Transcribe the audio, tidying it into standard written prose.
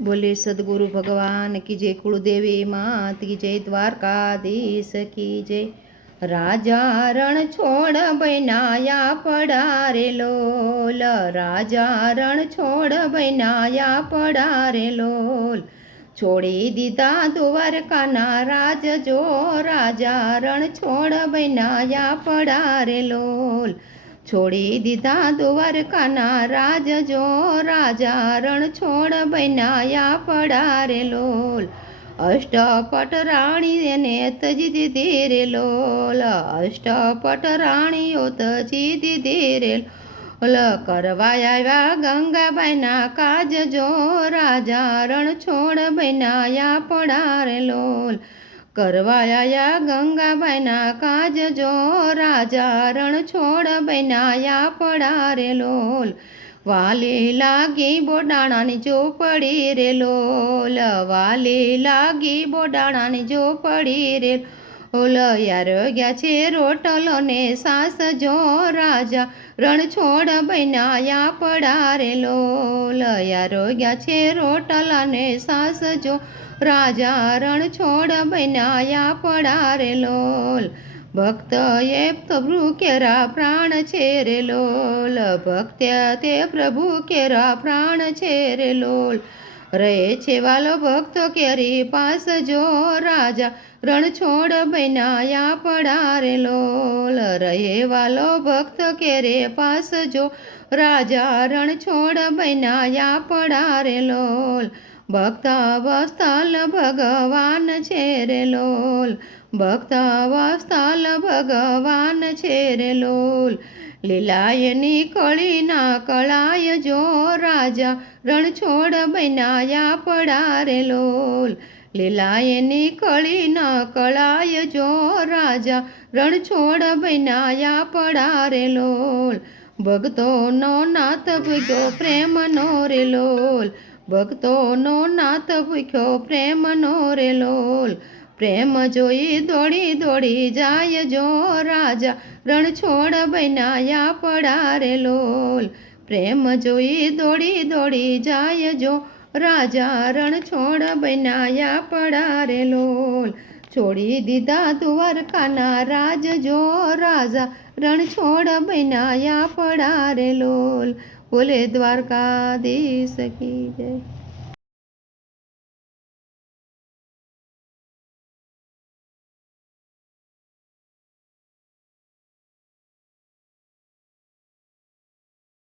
बोले सदगुरु भगवान की जय, कुलदेवी मात की जय, द्वारकाधीश की जय। राजा रण छोड़ बनाया पड़ा रे लोल, राजा रण छोड़ बनाया पड़ा रे लोल। छोड़ी दीदा द्वारका ना राज जो, राजा रण छोड़ बनाया पड़ा रे लोल। छोड़ी दीदा द्वारकाना राज जो, राजा रण छोड़ बनाया पड़ा रे लोल। अष्टपट राणी ने तजी दीधी रे लोल, अष्टपट राणीओ तजी दीधी रे लोल। करवाया गंगाबाई ना काज जो, राजा रण छोड़ बनाया पड़ा रे लोल। करवाया गंगाबाई ना काज जो, राजा रण छोड़ बनाया पड़ा रे लोल। वाली लागी बोडाणानी झोपड़ी रे लोल, वाली लागी बोडाणानी झोपड़ी रे लोल। यार गया छे रोटलो ने सास जो, राजा रण छोड़ बनाया पड़ा रे लोल। यार गया छे रोटला ने सास जो, राजा रण छोड़ बनाया पड़ा रे लोल। भक्त ये प्रभु केरा प्राण छे रे लोल, भक्त ते प्रभु केरा प्राण छे रे लोल। रहे छे वालो भक्त केरी पास जो, राजा रण छोड़ बनाया पड़ा रे लोल। रहे वालो भक्त केरे पास जो, राजा रण छोड़ बनाया पड़ा रे लोल। भक्त वत्सल भगवान छे रे लोल, भक्त वत्सल भगवान छे रे लोल। लीलायनी कળી ना कळाय जो, राजा रण छोड़ बनाया पड़ा रे लोल। लीलायनी कળી ना कळाय जो, राजा रण छोड़ बनाया पड़ा रे लोल। भक्तो नो नाथ भूख्यो प्रेम नो रे लोल, भक्तो नो नाथ भूख्यो प्रेम नो रे लोल। प्रेम जोई दौड़ी दौड़ी जाय जो, राजा रण छोड़ बनाया पड़ा रे लोल। प्रेम जोई दौड़ी दौड़ी जाय जो, राजा रण छोड़ बनाया पड़ा रे लोल। छोड़ी दीदा द्वारकाना राज जो, राजा रण छोड़ बनाया पड़ा रे लोल। बोले द्वारकाधीश की जय।